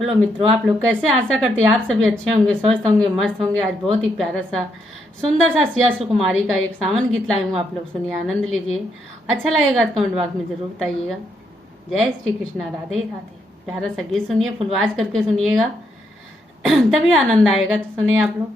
Hello मित्रों, आप लोग कैसे? आशा करते हैं आप सभी अच्छे होंगे, स्वस्थ होंगे, मस्त होंगे। आज बहुत ही प्यारा सा सुंदर सा सिया सुकुमारी का एक सावन गीत लाई हूँ। आप लोग सुनिए, आनंद लीजिए। अच्छा लगेगा तो कमेंट बॉक्स में जरूर बताइएगा। जय श्री कृष्णा, राधे राधे। प्यारा सा गीत सुनिए, फुल आवाज करके सुनिएगा तभी आनंद आएगा। तो सुनिए आप लोग।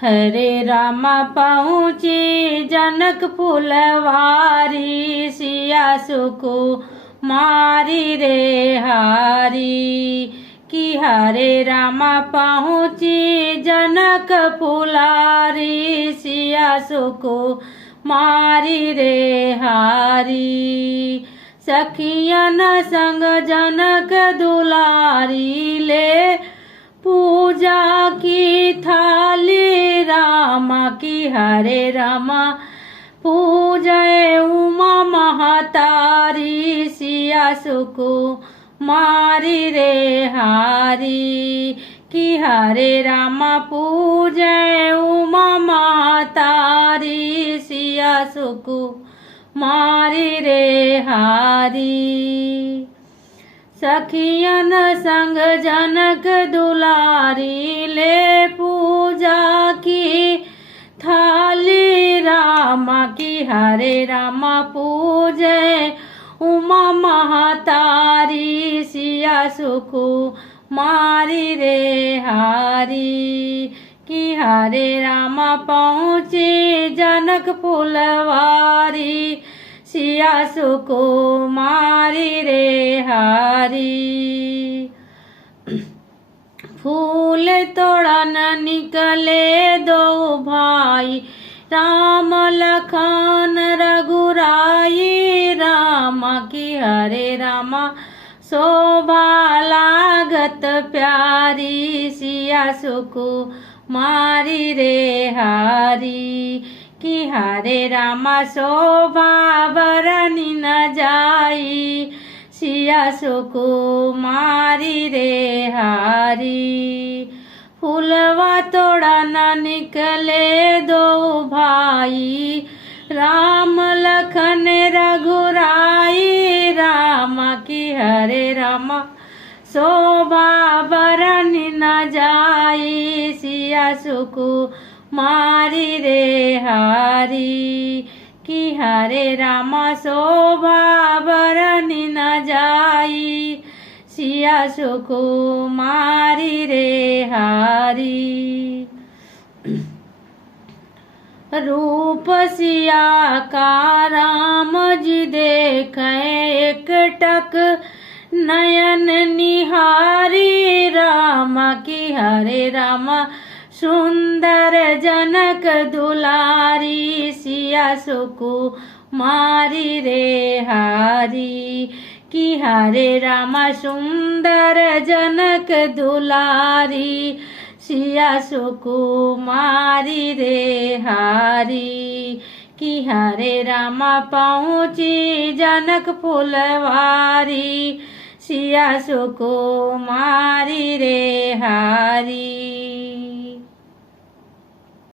हरे रामा पहुँची जनक फुलवारी, सिया सुकु मारी रे हारी। कि हरे रामा पहुँची जनक फुलारी, सिया सुकु मारी रे हारी। सखियन संग जनक दुलारी, ले पूजा की थाली रामा। की हरे रामा पूजय उमा महतारी, सिया सुकु मारी रे हारी। कि हरे रामा पूजय उमा महतारी, सिया सुकु मारी रे हारी। सखियन संग जनक दुलारी, ले पूजा की थाली रामा। की हरे रामा पूजय उमा महतारी, सिया सुकु मारी रे हारी। कि हरे रामा पहुँचे जनक फुलवारी, सिया सुकु मारी रे हारी। फूल तोड़न निकले दो भाई, राम लखन रघुराई रामा। की हरे रामा शोभा लागत प्यारी, सिया सुकु मारी रे हारी। कि हरे रामा शोभा बरनी न जाई, सिया सुकु मारी रे हारी। फूलवा तोड़ा न निकले दो भाई, राम लखन रघुराई रामा। की हरे रामा शोभा बरनी न जाई, सिया सुकु मारी रे हारी। कि हरे रामा शोभा बरनी न जाई, सिया सुकु मारी रे हारी। रूप सिया का राम जी देखे, एक टक नयन निहारी रामा। की हरे रामा सुंदर जनक दुलारी, सिया सुकु मारी रे हारी। कि हरे रामा सुंदर जनक दुलारी, सिया सुकु मारी रे हारी। कि हरे रामा पहुँची जनक फुलवारी, सिया सुकु मारी रे हारी।